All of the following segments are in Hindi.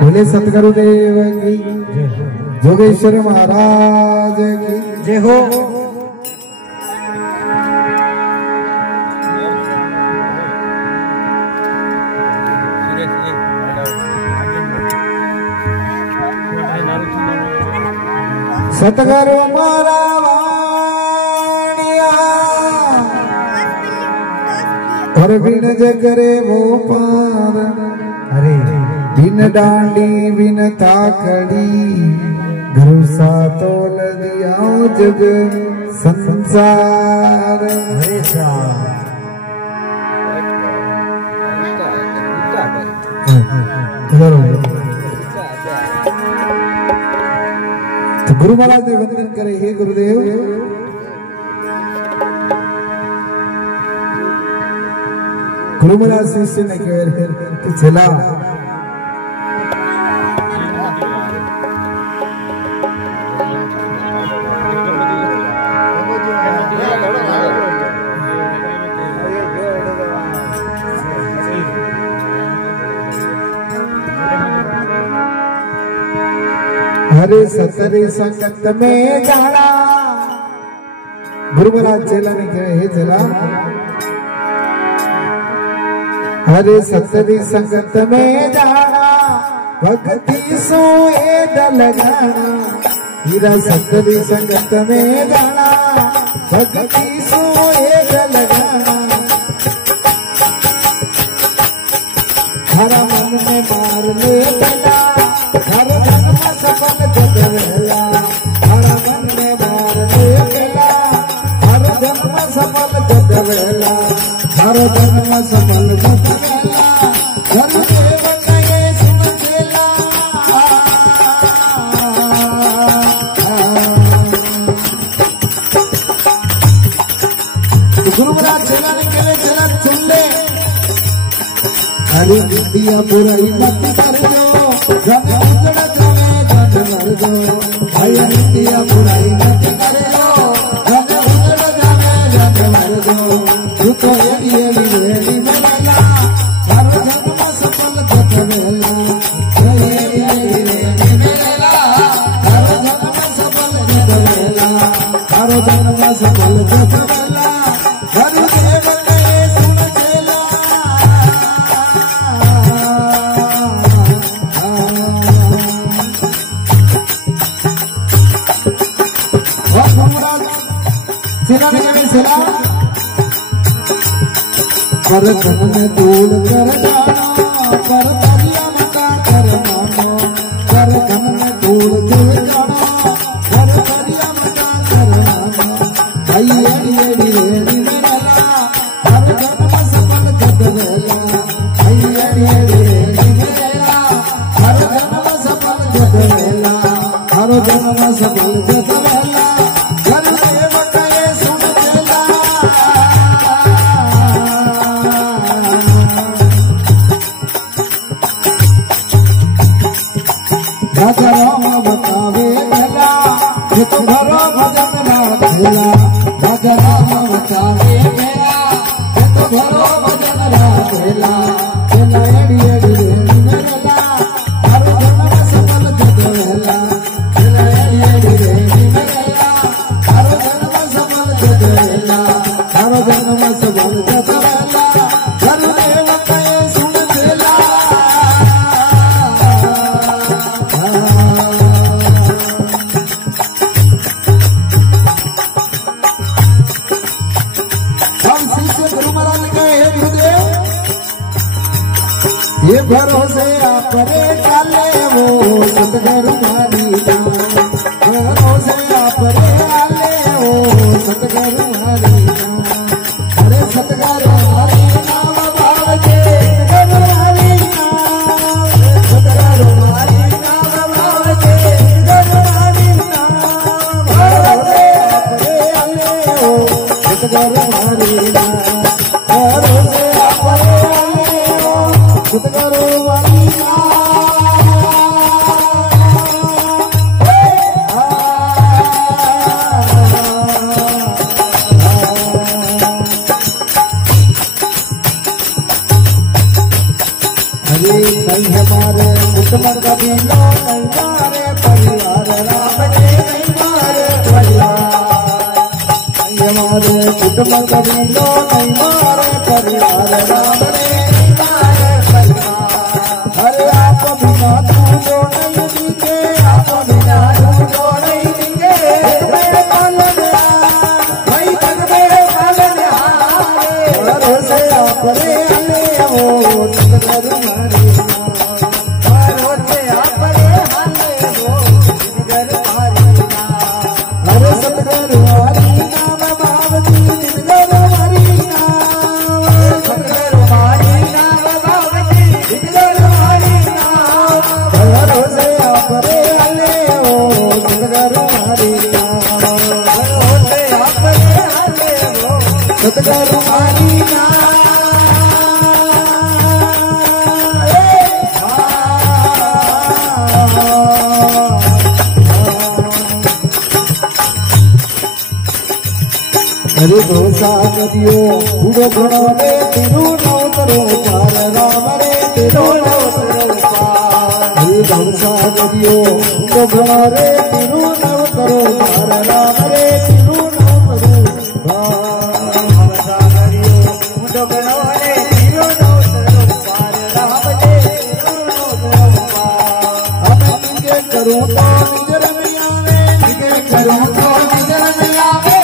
बोले सतगुरुदेव की जोगेश्वर महाराज की जय हो। सतगुरु मारा वाणिया और बिन जगरे वो पार। अरे बिन डांडी बिन ताकड़ी गुरु सा तोल दिया जग संसार। तो गुरु महाराज ने वंदन करे, हे गुरुदेव गुरु महाराज शिष्य ने कहे कि चला हरे सतरी संगत में जाना। गुरु महाराज चेला ने कहा, हे चला हरे सतरी संगत में जाना भक्ति सोए दल गाना। हीरा सतरी संगत में जाना भक्ति सोए दल गाना। हरा मन में मार ले बना हर जन्म सफल जगवेला। हर मन में मार ले बना हर जन्म सफल जगवेला। हर जन्म सफल जगवेला गुरुदेव कहे सुन चेला। गुरु महाराज चेला ने कहे चला सुन ले। हरी विद्या बुराई मत कर दो जब उजड़ जावे जब मर दो। हरी विद्या बुराई मत कर दो जब उजड़ जावे जब मर दो। तू तो एड़ी एड़ी एड़ी मरेला हर जन्म सफल जगवेला। एड़ी एड़ी एड़ी मरेला हर जन्म सफल जगवेला। हर जन्म सफल जगवेला गुरुदेव कहे सुन चेला। चेला ने कहा चला पर धन में तोड़ कर जाना पर दरिया मका कर मानो। पर धन में तोड़ कर जाना पर दरिया मका कर मानो। भाई एड़ी एड़ी एड़ी मेला हर जन्म सफल जगवेला। भाई एड़ी एड़ी एड़ी मेला हर जन्म सफल जगवेला। हर जन्म सफल जगवेला गुरुदेव कहे सुन चेला। राजा राम बतावे भला दुख भरो भजन राधेला। राजा राम बतावे भला दुख भरो भजन राधेला। चेला एड़ी एड़ी एड़ी मेला हर जन्म सफल जगवेला। चेला एड़ी एड़ी एड़ी मेला हर जन्म सफल जगवेला। हर जन्म सफल जगवेला गुरुदेव कहे सुन चेला। हम शिष्य गुरु महाराज ने कहे, हे गुरुदेव ये भरोसे आप रे चाले वो सतगुरु मारी नाम। भरोसे आप रे आले वो सतगुरु मारी नाम। अरे सतगुरु मारी नाम भाव के सतगुरु मारी नाम। सतगुरु मारी नाम भाव के सतगुरु मारी नाम। भरोसे आप रे आले वो सतगुरु मारी नाम। भरोसे आप रे आले वो सतगुरु मारी नाम। कुटुंब कभी लो नहीं मारे परिवार राम ने नहीं मारे परिवार हमारे कुटुंब कभी लो नहीं मारे परिवार राम ने नहीं मारे परिवार अरे आप बिना तू जो नहीं दिखे आप बिना तू जो नहीं दिखे मेरे पालन भाई तक मेरे पालन भरोसे आप रे आले वो सतगुरु हमारी भरोसे आप रे आले वो सतगुरु हमारी अरे सतगुरु हमारी नाम बाबजी सतगुरु हमारी नाम सतगुरु हमारी नाम बाबजी सतगुरु हमारी नाम भरोसे आप रे आले वो सतगुरु हमारी भरोसे आप रे आले वो सतगुरु हमारी हरे भरोसा करियो पूरो घणो रे तेरो नवतरो पार राम रे तेरो नवतरो पार हरे भरोसा करियो पूरो घणो रे तेरो नवतरो पार राम रे तेरो नवतरो पार भरोसा करियो पूरो घणो रे तेरो नवतरो पार राम रे तेरो नवतरो पार अब तुझे करूं तो निजर में आवे तुझे करूं तो निजर में आवे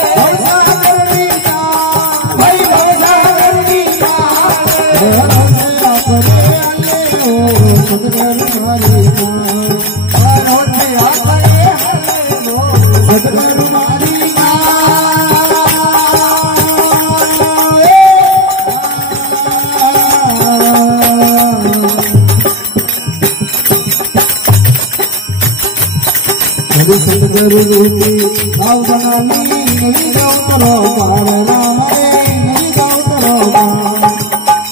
सतगुरु रूपी गाँव बनानी नहीं गाँव करो पार राम रे नहीं गाँव करो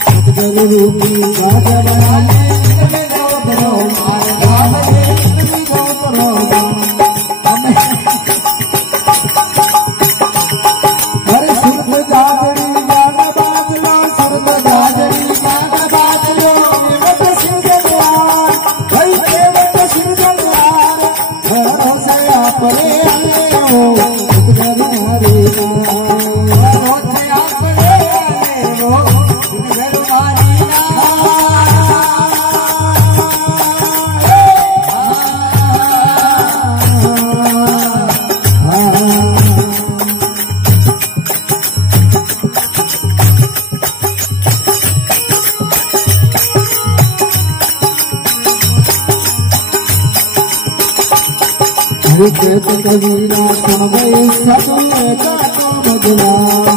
सतगुरु रूपी गाँव बनानी नहीं गाँव करो पार राम रे नहीं गाँव करो अरे सुरत जागरी गाना बाजलो सुरत जागरी गाना बाजलो देवत शिव जगवान भाई देवत शिव जगवान भरोसे आप रे आले वो सतगुरु हमारे भरोसे आप रे आले वो सतगुरु हमारी खेत कबीरा सुन गई सब का मजला